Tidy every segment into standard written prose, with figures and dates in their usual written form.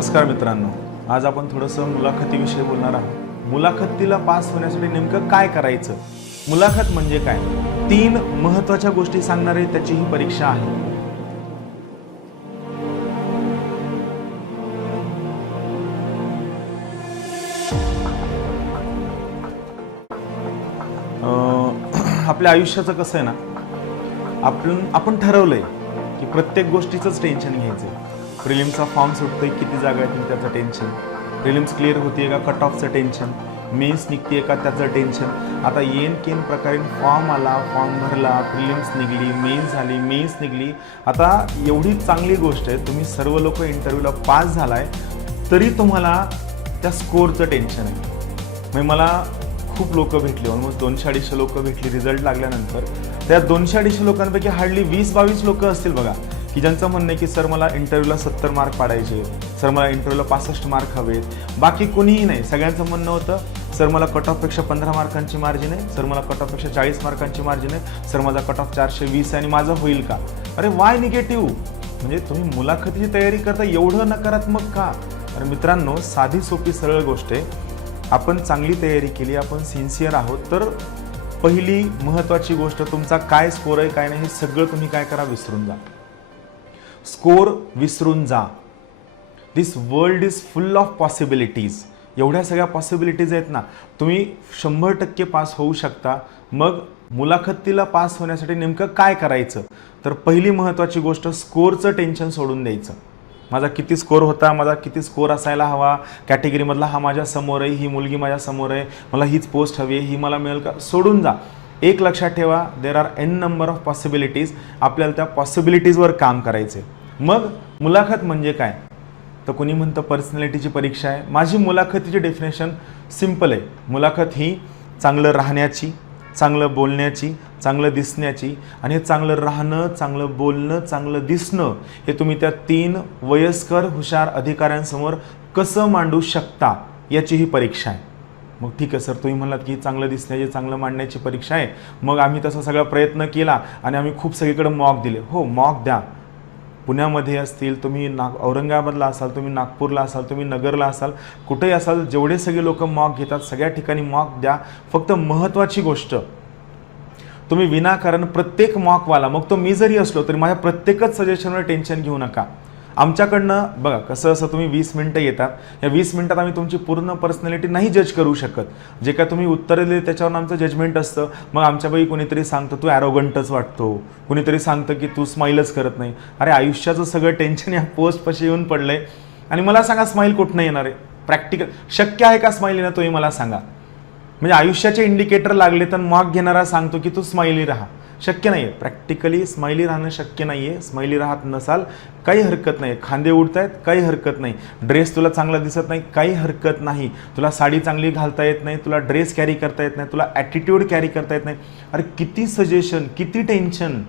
नमस्कार मित्रांनो, आज आपण थोडंसं मुलाखतीविषयी बोलणार आहोत। मुलाखतीला पास होण्यासाठी नेमकं काय करायचं, मुलाखत म्हणजे काय, 3 महत्त्वाच्या गोष्टी सांगणारी त्याची ही परीक्षा आहे। आपल्या आयुष्याचं कसं आहे ना, आपण ठरवलंय की प्रत्येक गोष्टीचंच टेन्शन घ्यायचंय। प्रिलिम्सचा फॉर्म सुटतोय, किती जागा आहेत त्याचं टेन्शन, प्रिलिम्स क्लिअर होतीये का कट ऑफचं टेन्शन, मेन्स निघतीये का त्याचं टेन्शन। आता येन केन प्रकारे फॉर्म आला, फॉर्म भरला, प्रिलिम्स निघली, मेन्स झाली, मेन्स निघली। आता एवढी चांगली गोष्ट आहे, तुम्ही सर्व लोक इंटरव्ह्यूला पास झालाय तरी तुम्हाला त्या स्कोरचं टेन्शन आहे। म्हणजे मला खूप लोक भेटली, ऑलमोस्ट 200-250 लोक भेटली रिझल्ट लागल्यानंतर। त्या 200-250 लोकांपैकी हार्डली 20-22 लोक असतील बघा की ज्यांचं म्हणणं आहे की सर मला इंटरव्ह्यूला 70 मार्क पाडायचे, सर मला इंटरव्ह्यूला 65 मार्क हवेत। बाकी कोणीही नाही, सगळ्यांचं म्हणणं होतं सर मला कट ऑफपेक्षा 15 मार्कांची मार्जिन आहे, सर मला कट ऑफपेक्षा 40 मार्कांची मार्जिन आहे, सर माझा कट ऑफ 420 आहे आणि माझं होईल का। अरे वाय निगेटिव्ह, म्हणजे तुम्ही मुलाखतीची तयारी करता एवढं नकारात्मक का। अरे मित्रांनो, साधी सोपी सरळ गोष्ट आहे, आपण चांगली तयारी केली, आपण सिन्सिअर आहोत तर पहिली महत्त्वाची गोष्ट तुमचा काय स्कोर आहे काय नाही हे सगळं तुम्ही काय करा, विसरून जा। स्कोर विसरून जा। This world is full of possibilities. एवढ्या सगळ्या पॉसिबिलिटीज आहेत ना, तुम्ही 100% पास होऊ शकता। मग मुलाखतीला पास होण्यासाठी नेमकं काय करायचं, तर पहिली महत्त्वाची गोष्ट स्कोरचं टेन्शन सोडून द्यायचं। माझा किती स्कोर होता, माझा किती स्कोर असायला हवा, कॅटेगरीमधला हा माझ्या समोर आहे, ही मुलगी माझ्या समोर आहे, मला हीच पोस्ट हवी आहे, ही मला मिळेल का, सोडून जा। एक लक्षात ठेवा, there are n number of possibilities, आपल्याला त्या पॉसिबिलिटीजवर काम करायचे। मग मुलाखत म्हणजे काय, तर कोणी म्हणतं पर्सनॅलिटीची परीक्षा आहे। माझी मुलाखतीची डेफिनेशन सिंपल आहे, मुलाखत ही चांगलं राहण्याची, चांगलं बोलण्याची, चांगलं दिसण्याची, आणि हे चांगलं राहणं, चांगलं बोलणं, चांगलं दिसणं हे तुम्ही त्या 3 वयस्कर हुशार अधिकाऱ्यांसमोर कसं मांडू शकता याची ही परीक्षा आहे। मग ठीक आहे सर, तुम्ही म्हणालात की चांगलं दिसण्याची, चांगलं मांडण्याची परीक्षा आहे, मग आम्ही तसा सगळा प्रयत्न केला आणि आम्ही खूप सगळीकडे मॉक दिले। हो, मॉक द्या, पुण्यामध्ये असतील, तुम्ही औरंगाबादला असाल, तुम्ही नागपूरला असाल, तुम्ही नगरला असाल, कुठेही असाल, जेवढे सगळे लोक मॉक घेतात सगळ्या ठिकाणी मॉक द्या। फक्त महत्त्वाची गोष्ट, तुम्ही विनाकारण प्रत्येक मॉकवाला, मग तो मी जरी असलो तरी माझ्या प्रत्येकच सजेशनवर टेन्शन घेऊ नका। आमच्याकडनं बघा कसं असं, तुम्ही 20 मिनिटं येतात, या 20 मिनिटात आम्ही तुमची पूर्ण पर्सनॅलिटी नाही जज करू शकत, जे काय तुम्ही उत्तरं दिले त्याच्यावर आमचं जजमेंट असतं। मग आमच्यापैकी कोणीतरी सांगतं तू ॲरोगंटच वाटतो, कोणीतरी सांगतं की तू स्माईलच करत नाही। अरे आयुष्याचं सगळं टेन्शन या पोस्टपाशी येऊन पडलंय आणि मला सांगा स्माईल कुठनं येणार आहे, प्रॅक्टिकल शक्य आहे का स्माईल येणं, तोही मला सांगा। म्हणजे आयुष्याचे इंडिकेटर लागले तर मॉक घेणारा सांगतो की तू स्माइली राहा, शक्य नाही आहे, प्रॅक्टिकली स्माइली राहणं शक्य नाही आहे। स्माइली राहत नसाल काही हरकत नाही, खांदे उडत आहेत काही हरकत नाही, ड्रेस तुला चांगला दिसत नाही काही हरकत नाही, तुला साडी चांगली घालता येत नाही, तुला ड्रेस कॅरी करता येत नाही, तुला ॲटिट्यूड कॅरी करता येत नाही। अरे किती सजेशन, किती टेन्शन।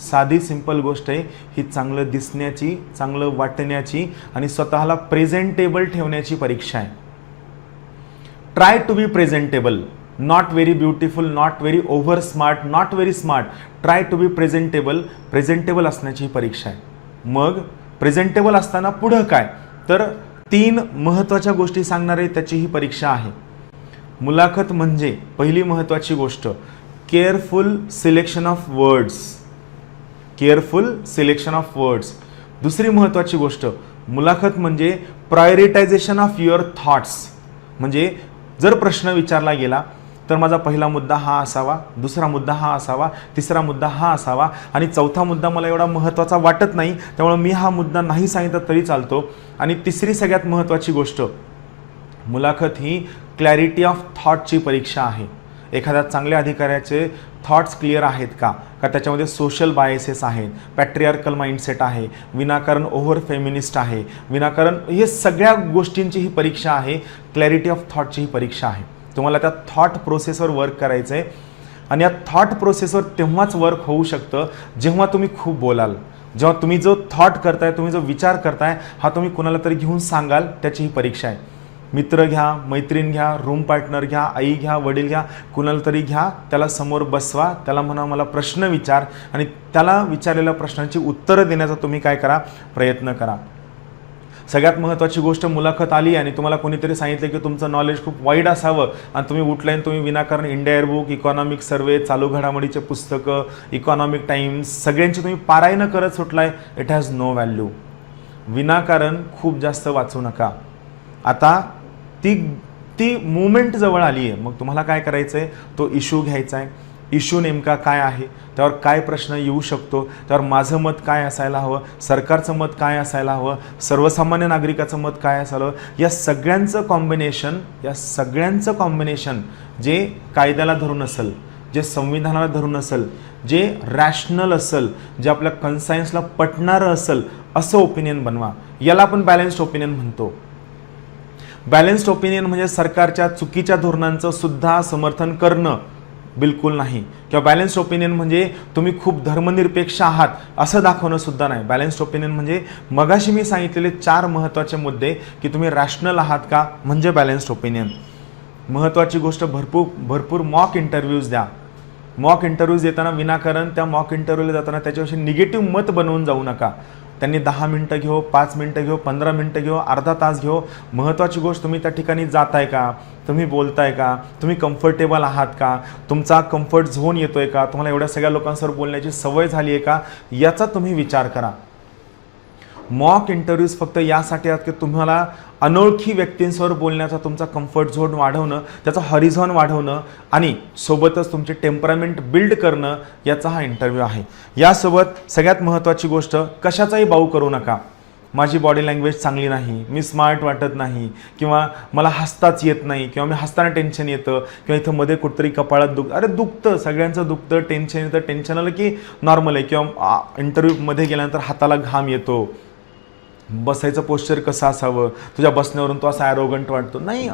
साधी सिंपल गोष्ट आहे ही, चांगलं दिसण्याची, चांगलं वाटण्याची आणि स्वतःला प्रेझेंटेबल ठेवण्याची परीक्षा आहे। Try to be presentable, not very beautiful, not very over smart, not very smart, try to be presentable. Presentable असण्याची परीक्षा आहे। मग प्रेझेंटेबल असताना पुढं काय, तर 3 महत्त्वाच्या गोष्टी सांगणारे त्याची ही परीक्षा आहे। मुलाखत म्हणजे पहिली महत्त्वाची गोष्ट careful selection of words, careful selection of words. दुसरी महत्त्वाची गोष्ट, मुलाखत म्हणजे प्रायोरिटायझेशन ऑफ युअर थॉट्स। म्हणजे जर प्रश्न विचारला गेला तर माझा पहिला मुद्दा हा असावा, दुसरा मुद्दा हा असावा, तिसरा मुद्दा हा असावा आणि चौथा मुद्दा मला एवढा महत्त्वाचा वाटत नाही, त्यामुळे मी हा मुद्दा नाही सांगितला तरी चालतो। आणि तिसरी सगळ्यात महत्त्वाची गोष्ट, मुलाखत ही क्लॅरिटी ऑफ थॉटची परीक्षा आहे। एखाद्या चांगल्या अधिकाऱ्याचे थॉट्स क्लिअर आहेत का त्याच्यामध्ये सोशल बायसेस आहेत, पॅट्रियार्कल माइंडसेट आहे, विनाकारण ओव्हर फेमिनिस्ट आहे, विनाकारण, हे सगळ्या गोष्टींची ही परीक्षा आहे। क्लॅरिटी ऑफ थॉटची ही परीक्षा आहे। तुम्हाला त्या थॉट प्रोसेसवर वर्क करायचं आहे आणि या थॉट प्रोसेसवर तेव्हाच वर्क होऊ शकतं जेव्हा तुम्ही खूप बोलाल, जेव्हा तुम्ही जो थॉट करताय, तुम्ही जो विचार करताय हा तुम्ही कुणाला तरी घेऊन सांगाल, त्याची ही परीक्षा आहे। मित्र घ्या, मैत्रीण घ्या, रूम पार्टनर घ्या, आई घ्या, वडील घ्या, कुणाला तरी घ्या, त्याला समोर बसवा, त्याला म्हणा मला प्रश्न विचार आणि त्याला विचारलेल्या प्रश्नांची उत्तरं देण्याचा तुम्ही काय करा, प्रयत्न करा। सगळ्यात महत्त्वाची गोष्ट, मुलाखत आली आणि तुम्हाला कोणीतरी सांगितलं की तुमचं नॉलेज खूप वाईड असावं आणि तुम्ही उठलाय तुम्ही विनाकारण इंडिया एअरबुक, इकॉनॉमिक सर्वे, चालू घडामोडीचे पुस्तकं, इकॉनॉमिक टाइम्स सगळ्यांची तुम्ही पारायण करत सुटलाय. It has no value. विनाकारण खूप जास्त वाचू नका. आता ती मुवमेंट जवळ आली आहे, मग तुम्हाला काय करायचं आहे, तो इश्यू घ्यायचा आहे. इश्यू नेमका काय आहे, त्यावर काय प्रश्न येऊ शकतो, त्यावर माझं मत काय असायला हवं, सरकारचं मत काय असायला हवं, सर्वसामान्य नागरिकाचं मत काय असायला हवं, या सगळ्यांचं कॉम्बिनेशन जे कायद्याला धरून असेल, जे संविधानाला धरून असेल, जे रॅशनल असेल, जे आपल्या कन्सायन्सला पटणारं असेल, असं ओपिनियन बनवा. याला आपण बॅलन्स्ड ओपिनियन म्हणतो. बॅलन्स्ड ओपिनियन म्हणजे सरकारच्या चुकीच्या धोरणांचं सुद्धा समर्थन करणं बिलकुल नाही. किंवा बॅलन्स्ड ओपिनियन म्हणजे तुम्ही खूप धर्मनिरपेक्ष आहात असं दाखवणं सुद्धा नाही. बॅलन्स्ड ओपिनियन म्हणजे मगाशी मी सांगितलेले 4 महत्त्वाचे मुद्दे की तुम्ही रॅशनल आहात का, म्हणजे बॅलन्स्ड ओपिनियन. महत्त्वाची गोष्ट, भरपूर मॉक इंटरव्ह्यूज द्या. मॉक इंटरव्ह्यूज देताना विनाकारण त्या मॉक इंटरव्ह्यूला जाताना त्याच्याविषयी निगेटिव्ह मत बनवून जाऊ नका. त्यांनी 10 मिनटं घेऊ, 5 मिनटं घेऊ, 15 मिनटं घेऊ, अर्धा तास घेऊ, महत्त्वाची गोष्ट तुम्ही त्या ठिकाणी जाताय का, तुम्ही बोलताय का, तुम्ही कम्फर्टेबल आहात का, तुमचा कम्फर्ट झोन येतोय का, तुम्हाला एवढ्या सगळ्या लोकांसमोर बोलण्याची सवय झाली आहे का, याचा तुम्ही विचार करा. मॉक इंटरव्ह्यूज फक्त यासाठी आहेत की तुम्हाला अनोळखी व्यक्तींसमोर बोलण्याचा तुमचा कम्फर्ट झोन वाढवणं, त्याचा हॉरिझॉन वाढवणं आणि सोबतच तुमचे टेम्परामेंट बिल्ड करणं, याचा हा इंटरव्ह्यू आहे. यासोबत सगळ्यात महत्त्वाची गोष्ट, कशाचाही बाऊ करू नका. माझी बॉडी लँग्वेज चांगली नाही, मी स्मार्ट वाटत नाही, किंवा मला हसताच येत नाही, किंवा मी हसताना टेन्शन येतं, किंवा इथं मध्ये कुठतरी कपाळात दुखतं. अरे दुखतं, सगळ्यांचं दुखतं, टेन्शन येतं. टेन्शन आलं की नॉर्मल आहे. किंवा इंटरव्ह्यूमध्ये गेल्यानंतर हाताला घाम येतो, बसायचं पोश्चर कसं असावं, तुझ्या बसण्यावरून तो असा ॲरोगंट वाटतो. नाही,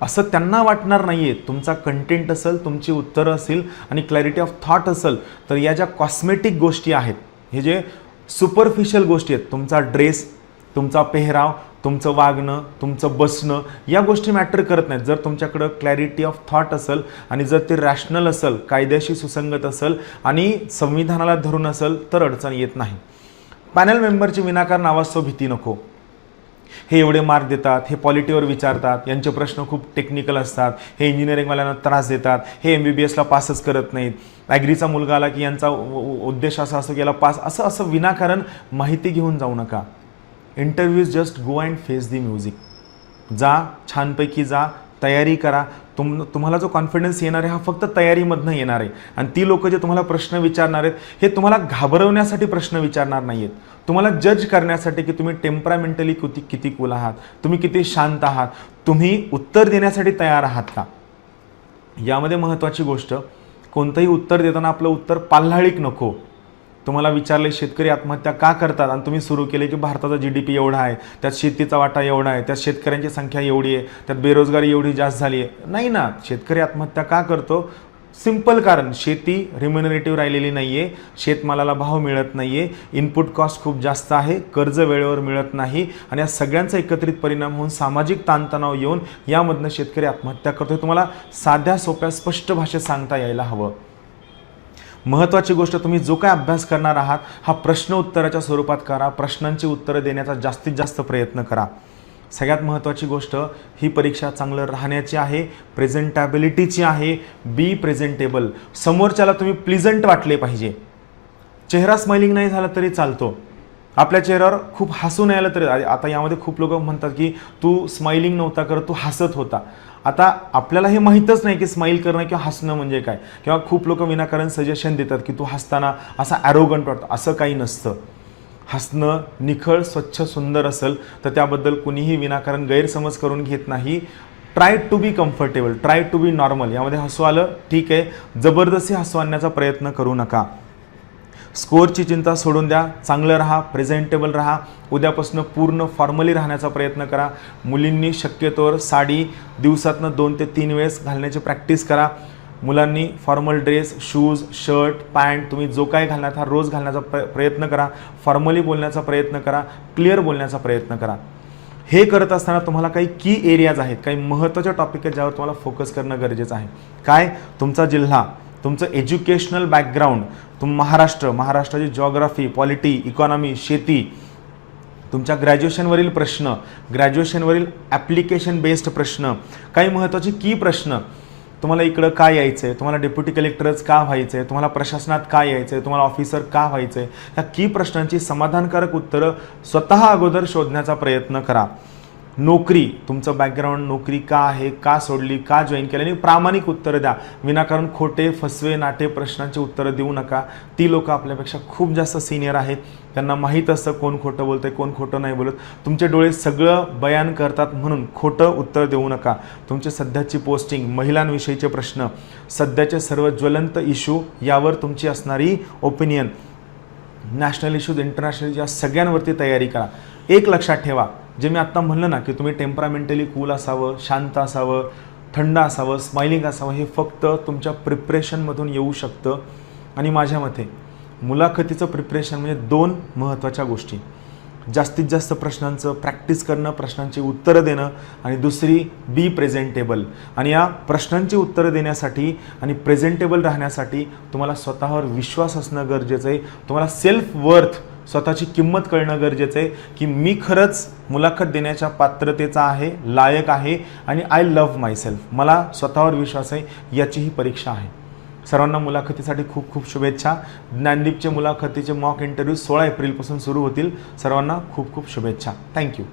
असं त्यांना वाटणार नाही आहे. तुमचा कंटेंट असेल, तुमची उत्तरं असेल आणि क्लॅरिटी ऑफ थॉट असेल, तर या ज्या कॉस्मेटिक गोष्टी आहेत, हे जे सुपरफिशियल गोष्टी आहेत, तुमचा ड्रेस, तुमचा पेहराव, तुमचं वागणं, तुमचं बसणं, या गोष्टी मॅटर करत नाहीत. जर तुमच्याकडं क्लॅरिटी ऑफ थॉट असेल आणि जर ते रॅशनल असेल, कायद्याशी सुसंगत असेल आणि संविधानाला धरून असेल, तर अडचण येत नाही. पॅनल मेंबरची विनाकारण आवाज भीती नको. हे एवढे मार्क देतात, हे पॉलिटीवर विचारतात, यांचे प्रश्न खूप टेक्निकल असतात, हे इंजिनिअरिंगवाल्यांना त्रास देतात, हे MBBSला पासच करत नाहीत, ॲग्रीचा मुलगा आला की यांचा उद्देश असा असतो की याला पास, असं विनाकारण माहिती घेऊन जाऊ नका. Interviews just go and face the music. जा, छानपैकी जा, तयारी करा. तुम्हाला जो कॉन्फिडन्स येणार आहे हा फक्त तयारीमधनं येणार आहे. आणि ती लोक जे तुम्हाला प्रश्न विचारणार आहेत, हे तुम्हाला घाबरवण्यासाठी प्रश्न विचारणार नाही आहेत, तुम्हाला जज करण्यासाठी की तुम्ही टेम्परामेंटली किती कूल आहात, तुम्ही किती शांत आहात, तुम्ही उत्तर देण्यासाठी तयार आहात का. यामध्ये महत्त्वाची गोष्ट, कोणतंही उत्तर देताना आपलं उत्तर पाल्हाळीक नको. तुम्हाला विचारले शेतकरी आत्महत्या का करतात आणि तुम्ही सुरू केले की भारताचा GDP एवढा आहे, त्यात शेतीचा वाटा एवढा आहे, त्यात शेतकऱ्यांची संख्या एवढी आहे, त्यात बेरोजगारी एवढी जास्त झाली आहे. नाही ना, शेतकरी आत्महत्या का करतो, सिंपल कारण, शेती रिम्युनरेटिव्ह राहिलेली नाही आहे, शेतमालाला भाव मिळत नाही आहे, इनपुट कॉस्ट खूप जास्त आहे, कर्ज वेळेवर मिळत नाही, आणि या सगळ्यांचा एकत्रित परिणाम होऊन सामाजिक ताणतणाव येऊन यामधनं शेतकरी आत्महत्या करतो. तुम्हाला साध्या सोप्या स्पष्ट भाषेत सांगता यायला हवं. महत्त्वाची गोष्ट, तुम्ही जो काय अभ्यास करणार आहात हा प्रश्न उत्तराच्या स्वरूपात करा. प्रश्नांची उत्तरं देण्याचा जास्तीत जास्त प्रयत्न करा. सगळ्यात महत्त्वाची गोष्ट, ही परीक्षा चांगलं राहण्याची आहे, प्रेझेंटॅबिलिटीची आहे. बी प्रेझेंटेबल. समोरच्याला तुम्ही प्लीजंट वाटले पाहिजे. चेहरा स्माइलिंग नाही झाला तरी चालतो, आपल्या चेहऱ्यावर खूप हसून यायला तरी. आता यामध्ये खूप लोक म्हणतात की तू स्माइलिंग नव्हता करत, तू हसत होता. आता आपल्याला हे माहीतच नाही की स्माईल करणं किंवा हसणं म्हणजे काय, किंवा खूप लोक विनाकारण सजेशन देतात की तू हसताना असा ॲरोगंट वाटतो. असं काही नसतं. हसणं निखळ, स्वच्छ, सुंदर असेल तर त्याबद्दल कुणीही विनाकारण गैरसमज करून घेत नाही. Try to be comfortable, try to be normal. यामध्ये हसू आलं ठीक आहे, जबरदस्ती हसू आणण्याचा प्रयत्न करू नका. स्कोअरची चिंता सोडून द्या, चांगलं राहा, प्रेझेंटेबल राहा. उद्यापासून पूर्ण फॉर्मली राहण्याचा प्रयत्न करा. मुलींनी शक्यतोवर साडी दिवसातनं 2 ते 3 वेळेस घालण्याची प्रॅक्टिस करा. मुलांनी formal dress, shoes, shirt, pant, तुम्ही जो काय घालण्यात हा रोज घालण्याचा प्रयत्न करा. फॉर्मली बोलण्याचा प्रयत्न करा, क्लिअर बोलण्याचा प्रयत्न करा. हे करत असताना तुम्हाला काही की एरियाज आहेत, काही महत्त्वाचे टॉपिक आहेत ज्यावर तुम्हाला फोकस करणं गरजेचं आहे. काय, तुमचा जिल्हा, तुमचं एज्युकेशनल बॅकग्राऊंड, महाराष्ट्राची जॉग्राफी, पॉलिटी, इकॉनॉमी, शेती, तुमच्या ग्रॅज्युएशनवरील प्रश्न, ग्रॅज्युएशनवरील ॲप्लिकेशन बेस्ड प्रश्न, काही महत्त्वाचे की प्रश्न, तुम्हाला इकडं का यायचं आहे, तुम्हाला डेप्युटी कलेक्टरच का व्हायचं आहे, तुम्हाला प्रशासनात का यायचं आहे, तुम्हाला ऑफिसर का व्हायचं आहे, ह्या की प्रश्नांची समाधानकारक उत्तरं स्वतः अगोदर शोधण्याचा प्रयत्न करा. नोकरी, तुमचं बॅकग्राऊंड, नोकरी का आहे, का सोडली, का जॉईन केलं, आणि प्रामाणिक उत्तरं द्या. विनाकारण खोटे फसवे नाटे प्रश्नांची उत्तरं देऊ नका. ती लोक आपल्यापेक्षा खूप जास्त सिनियर आहेत, त्यांना माहीत असतं कोण खोटं बोलतंय, कोण खोटं नाही बोलत. तुमचे डोळे सगळं बयान करतात म्हणून खोटं उत्तर देऊ नका. तुमची सध्याची पोस्टिंग, महिलांविषयीचे प्रश्न, सध्याचे सर्व ज्वलंत इश्यू यावर तुमची असणारी ओपिनियन, नॅशनल इश्यूज, इंटरनॅशनल, या सगळ्यांवरती तयारी करा. एक लक्षात ठेवा, जे मी आत्ता म्हणलं ना की तुम्ही टेम्परामेंटली कूल असावं, शांत असावं, थंड असावं, स्माइलिंग असावं, हे फक्त तुमच्या प्रिपरेशनमधून येऊ शकतं. आणि माझ्या मते मुलाखतीचं प्रिपरेशन म्हणजे 2 महत्त्वाच्या गोष्टी: जास्तीत जास्त प्रश्नांचं प्रॅक्टिस करणं, प्रश्नांची उत्तरं देणं, आणि दुसरी बी प्रेझेंटेबल. आणि या प्रश्नांची उत्तरं देण्यासाठी आणि प्रेझेंटेबल राहण्यासाठी तुम्हाला स्वतःवर विश्वास असणं गरजेचं आहे. तुम्हाला सेल्फ वर्थ, स्वतःची किंमत कळणं गरजेचं आहे की मी खरंच मुलाखत देण्याच्या पात्रतेचा आहे, लायक आहे, आणि आय लव्ह मायसेल्फ, मला स्वतःवर विश्वास आहे, याची ही परीक्षा आहे. सर्वांना मुलाखतीसाठी खूप खूप शुभेच्छा. ज्ञानदीपचे मुलाखतीचे मॉक इंटरव्ह्यू 16 एप्रिलपासून सुरू होतील. सर्वांना खूप खूप शुभेच्छा. थँक्यू.